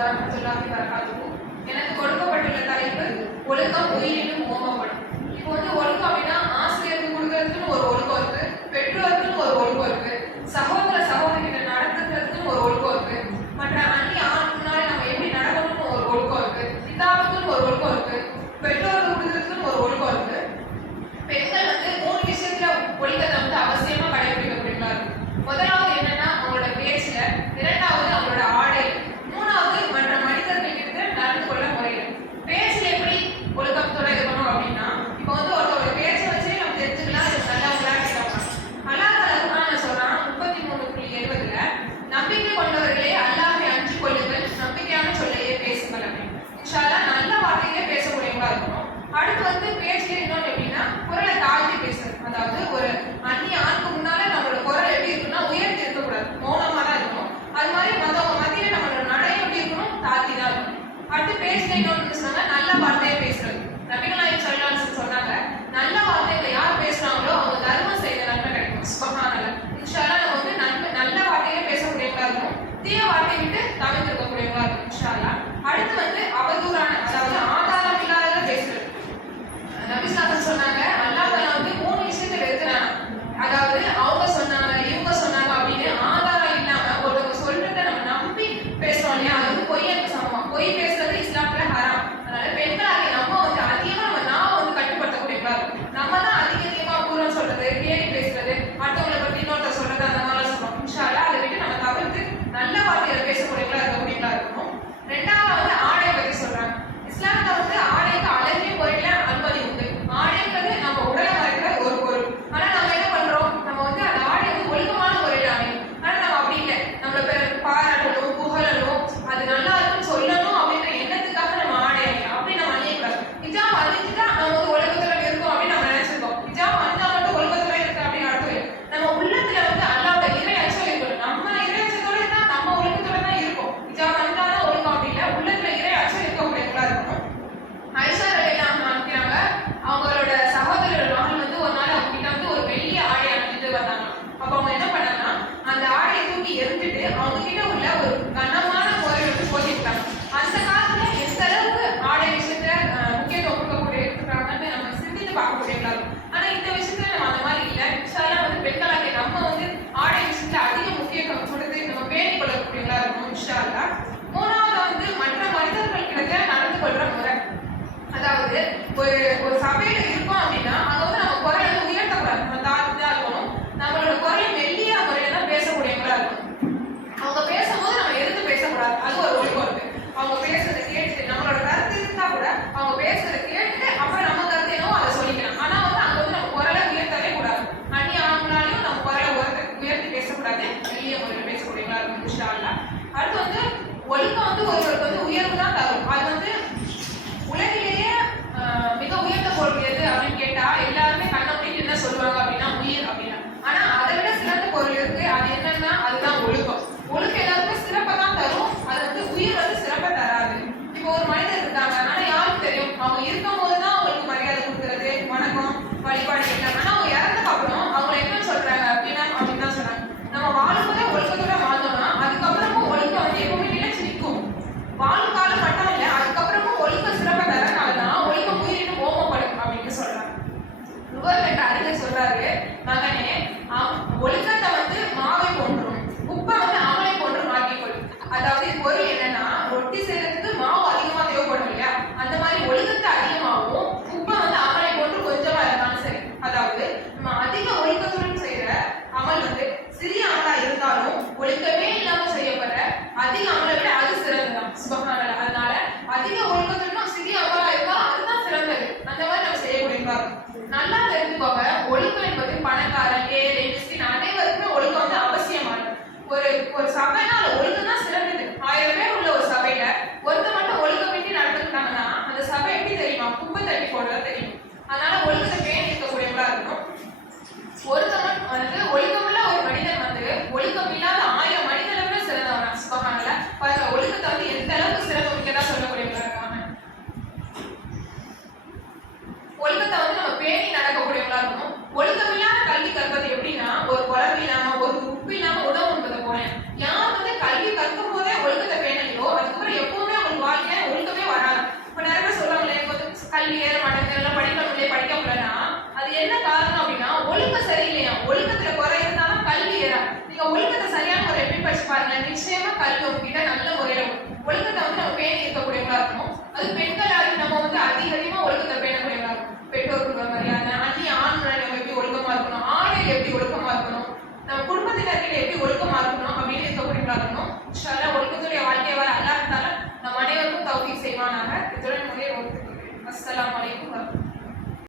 வரமத்துல்லாஹி வரகாத்துக்கும் எனக்கு கொடுக்கப்பட்டுள்ள தலைப்பு ஒழுக்கம் உயிரினும் ஓமப்படும். இப்போ வந்து ஒழுக்கம் அப்படின்னா అటు அதாவது ஒரு ஒரு அதாவது பொருள் என்னன்னா ரொட்டி செய்யறதுக்கு மாவு அதிகமா தேவைப்படும் இல்லையா? அந்த மாதிரி ஒழுக்கத்தை அதிகமாகவும் உப்பை வந்து அமலை போட்டு கொஞ்சமா இருந்தாலும் சரி. அதாவது நம்ம அதிக ஒழுக்கத்துடன் செய்யற அமல் வந்து சிறிய அமலா இருந்தாலும் ஒழுக்கமே இல்லாம செய்யப்படுற அதிக அமலை விட அது சிறந்ததான் சுபகான அதனால அதிக ஒழுக்கத்துடன் சிறிய அமலா இருந்தால் அதுதான் சிறந்தது. அந்த மாதிரி நம்ம செய்ய செய்யக்கூடியதாக நல்லா இருந்துக்கோங்க ஒழுக்கம் என்பது பணக்காரன் ஏழை மிஸ்கின் அனைவருக்குமே ஒழுக்கம் வந்து அவசியமானது. ஒரு ஒரு சபைனா நிச்சயமா கல்வி உங்ககிட்ட நல்ல